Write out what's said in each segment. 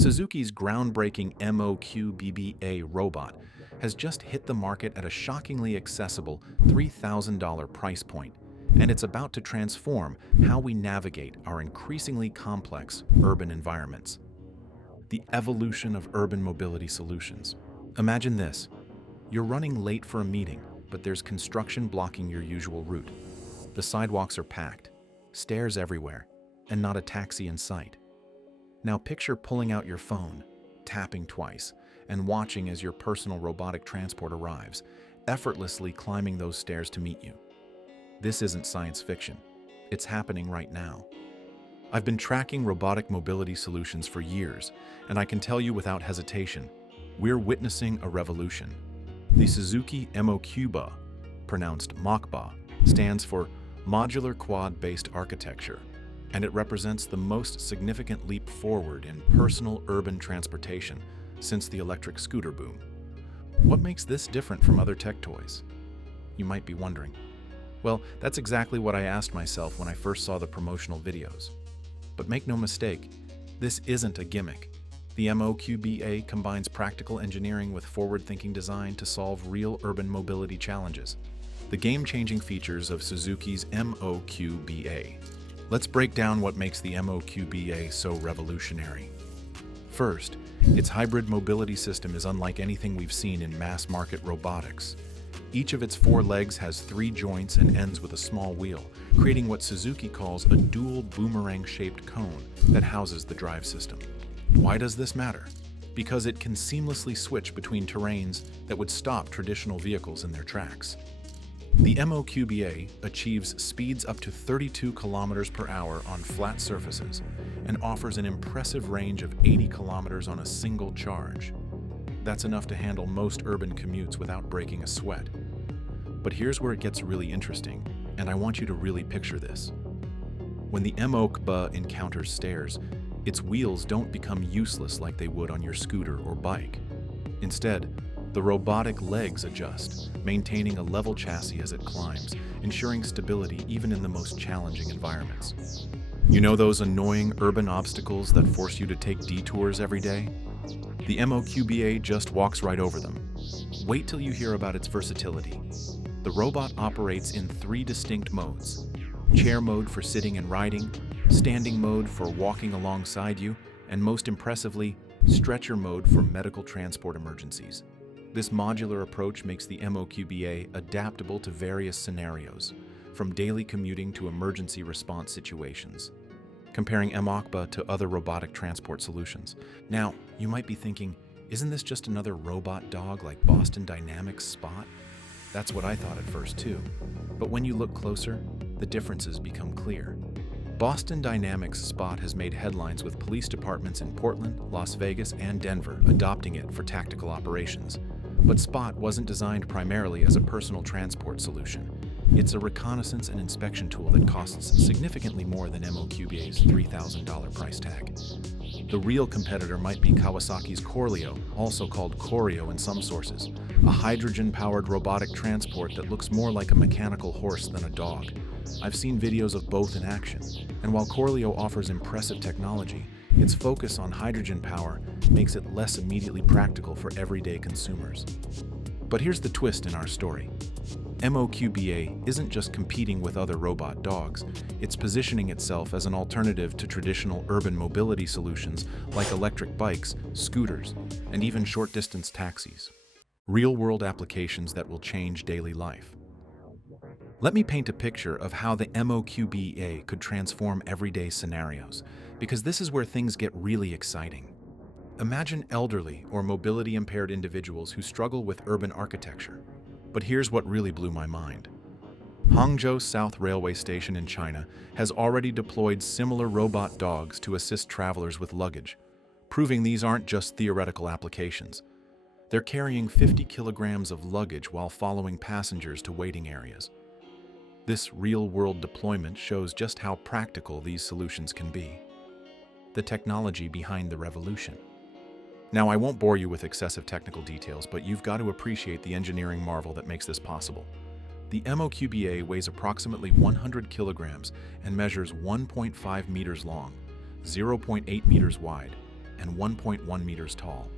Suzuki's groundbreaking MOQBA robot has just hit the market at a shockingly accessible $3,000 price point, and it's about to transform how we navigate our increasingly complex urban environments. The evolution of urban mobility solutions. Imagine this. You're running late for a meeting, but there's construction blocking your usual route. The sidewalks are packed, stairs everywhere, and not a taxi in sight. Now picture pulling out your phone, tapping twice, and watching as your personal robotic transport arrives, effortlessly climbing those stairs to meet you. This isn't science fiction. It's happening right now. I've been tracking robotic mobility solutions for years, and I can tell you without hesitation, we're witnessing a revolution. The Suzuki MOQBA, pronounced MOQBA, stands for Modular Quad-Based Architecture, and it represents the most significant leap forward in personal urban transportation since the electric scooter boom. What makes this different from other tech toys? You might be wondering. Well, that's exactly what I asked myself when I first saw the promotional videos. But make no mistake, this isn't a gimmick. The MOQBA combines practical engineering with forward-thinking design to solve real urban mobility challenges. The game-changing features of Suzuki's MOQBA. Let's break down what makes the MOQBA so revolutionary. First, its hybrid mobility system is unlike anything we've seen in mass-market robotics. Each of its four legs has three joints and ends with a small wheel, creating what Suzuki calls a dual boomerang-shaped cone that houses the drive system. Why does this matter? Because it can seamlessly switch between terrains that would stop traditional vehicles in their tracks. The MOQBA achieves speeds up to 32 kilometers per hour on flat surfaces and offers an impressive range of 80 kilometers on a single charge. That's enough to handle most urban commutes without breaking a sweat. But here's where it gets really interesting, and I want you to really picture this. When the MOQBA encounters stairs, its wheels don't become useless like they would on your scooter or bike. Instead, the robotic legs adjust, maintaining a level chassis as it climbs, ensuring stability even in the most challenging environments. You know those annoying urban obstacles that force you to take detours every day? The MOQBA just walks right over them. Wait till you hear about its versatility. The robot operates in three distinct modes: chair mode for sitting and riding, standing mode for walking alongside you, and most impressively, stretcher mode for medical transport emergencies. This modular approach makes the MOQBA adaptable to various scenarios, from daily commuting to emergency response situations, comparing MOQBA to other robotic transport solutions. Now, you might be thinking, isn't this just another robot dog like Boston Dynamics' Spot? That's what I thought at first too. But when you look closer, the differences become clear. Boston Dynamics' Spot has made headlines with police departments in Portland, Las Vegas, and Denver adopting it for tactical operations. But Spot wasn't designed primarily as a personal transport solution. It's a reconnaissance and inspection tool that costs significantly more than MOQBA's $3,000 price tag. The real competitor might be Kawasaki's Corleo, also called Coreo in some sources, a hydrogen-powered robotic transport that looks more like a mechanical horse than a dog. I've seen videos of both in action, and while Corleo offers impressive technology, its focus on hydrogen power makes it less immediately practical for everyday consumers. But here's the twist in our story. MOQBA isn't just competing with other robot dogs, it's positioning itself as an alternative to traditional urban mobility solutions like electric bikes, scooters, and even short-distance taxis. Real-world applications that will change daily life. Let me paint a picture of how the MOQBA could transform everyday scenarios, because this is where things get really exciting. Imagine elderly or mobility-impaired individuals who struggle with urban architecture. But here's what really blew my mind. Hangzhou South Railway Station in China has already deployed similar robot dogs to assist travelers with luggage, proving these aren't just theoretical applications. They're carrying 50 kilograms of luggage while following passengers to waiting areas. This real-world deployment shows just how practical these solutions can be. The technology behind the revolution. Now, I won't bore you with excessive technical details, but you've got to appreciate the engineering marvel that makes this possible. The MOQBA weighs approximately 100 kilograms and measures 1.5 meters long, 0.8 meters wide, and 1.1 meters tall.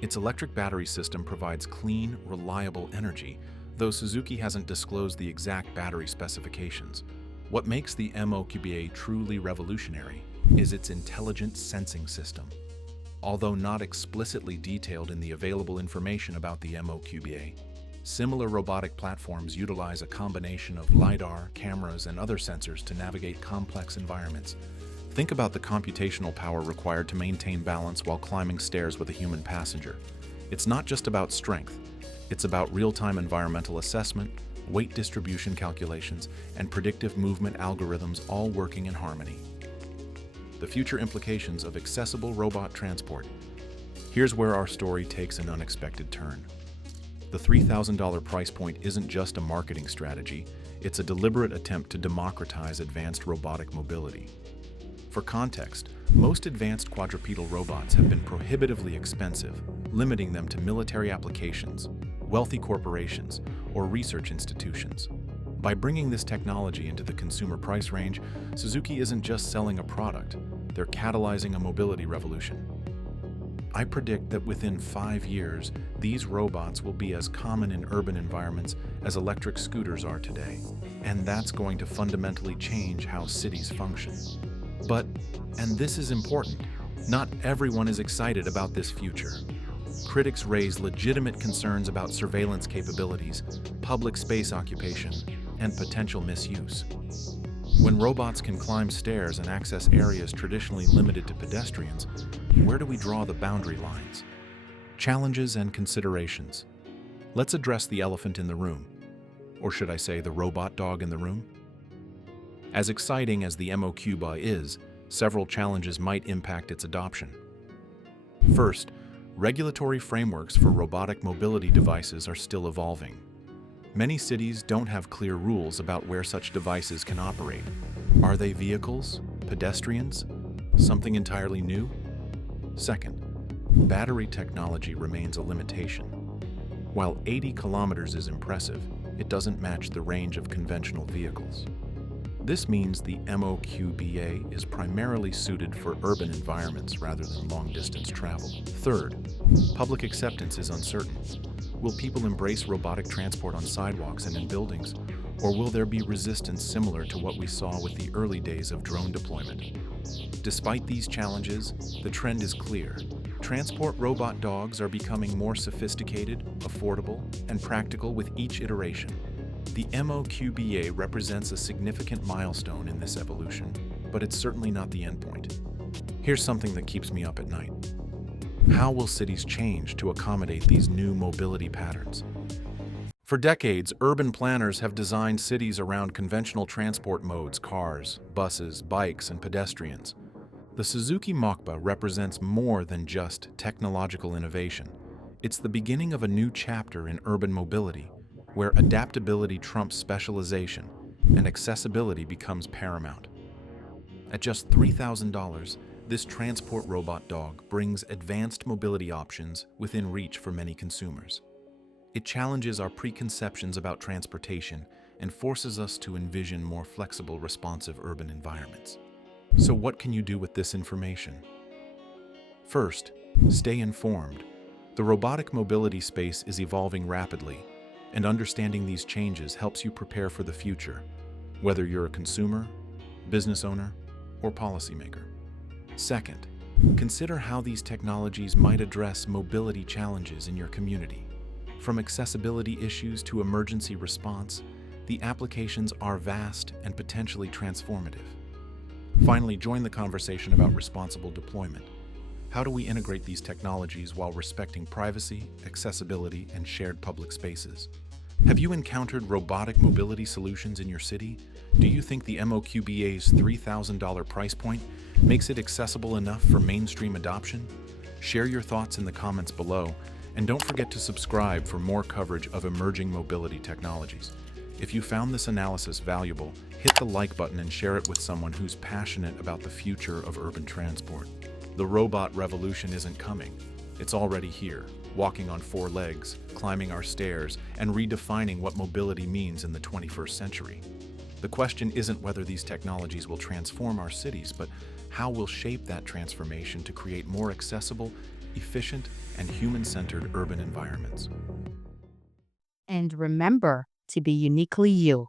Its electric battery system provides clean, reliable energy, though Suzuki hasn't disclosed the exact battery specifications. What makes the MOQBA truly revolutionary is its intelligent sensing system. Although not explicitly detailed in the available information about the MOQBA, similar robotic platforms utilize a combination of LiDAR, cameras, and other sensors to navigate complex environments. Think about the computational power required to maintain balance while climbing stairs with a human passenger. It's not just about strength, it's about real-time environmental assessment, weight distribution calculations, and predictive movement algorithms all working in harmony. The future implications of accessible robot transport. Here's where our story takes an unexpected turn. The $3,000 price point isn't just a marketing strategy, it's a deliberate attempt to democratize advanced robotic mobility. For context, most advanced quadrupedal robots have been prohibitively expensive, limiting them to military applications, wealthy corporations, or research institutions. By bringing this technology into the consumer price range, Suzuki isn't just selling a product, they're catalyzing a mobility revolution. I predict that within 5 years, these robots will be as common in urban environments as electric scooters are today, and that's going to fundamentally change how cities function. But, and this is important, not everyone is excited about this future. Critics raise legitimate concerns about surveillance capabilities, public space occupation, and potential misuse. When robots can climb stairs and access areas traditionally limited to pedestrians, where do we draw the boundary lines? Challenges and considerations. Let's address the elephant in the room. Or should I say the robot dog in the room? As exciting as the MOQBA is, several challenges might impact its adoption. First, regulatory frameworks for robotic mobility devices are still evolving. Many cities don't have clear rules about where such devices can operate. Are they vehicles? Pedestrians? Something entirely new? Second, battery technology remains a limitation. While 80 kilometers is impressive, it doesn't match the range of conventional vehicles. This means the MOQBA is primarily suited for urban environments rather than long-distance travel. Third, public acceptance is uncertain. Will people embrace robotic transport on sidewalks and in buildings, or will there be resistance similar to what we saw with the early days of drone deployment? Despite these challenges, the trend is clear. Transport robot dogs are becoming more sophisticated, affordable, and practical with each iteration. The MOQBA represents a significant milestone in this evolution, but it's certainly not the endpoint. Here's something that keeps me up at night. How will cities change to accommodate these new mobility patterns? For decades, urban planners have designed cities around conventional transport modes: cars, buses, bikes, and pedestrians. The Suzuki MOQBA represents more than just technological innovation. It's the beginning of a new chapter in urban mobility, where adaptability trumps specialization and accessibility becomes paramount. At just $3,000, this transport robot dog brings advanced mobility options within reach for many consumers. It challenges our preconceptions about transportation and forces us to envision more flexible, responsive urban environments. So what can you do with this information? First, stay informed. The robotic mobility space is evolving rapidly, and understanding these changes helps you prepare for the future, whether you're a consumer, business owner, or policymaker. Second, consider how these technologies might address mobility challenges in your community. From accessibility issues to emergency response, the applications are vast and potentially transformative. Finally, join the conversation about responsible deployment. How do we integrate these technologies while respecting privacy, accessibility, and shared public spaces? Have you encountered robotic mobility solutions in your city? Do you think the MOQBA's $3,000 price point makes it accessible enough for mainstream adoption? Share your thoughts in the comments below, and don't forget to subscribe for more coverage of emerging mobility technologies. If you found this analysis valuable, hit the like button and share it with someone who's passionate about the future of urban transport. The robot revolution isn't coming. It's already here, walking on 4 legs, climbing our stairs, and redefining what mobility means in the 21st century. The question isn't whether these technologies will transform our cities, but how we'll shape that transformation to create more accessible, efficient, and human-centered urban environments. And remember to be uniquely you.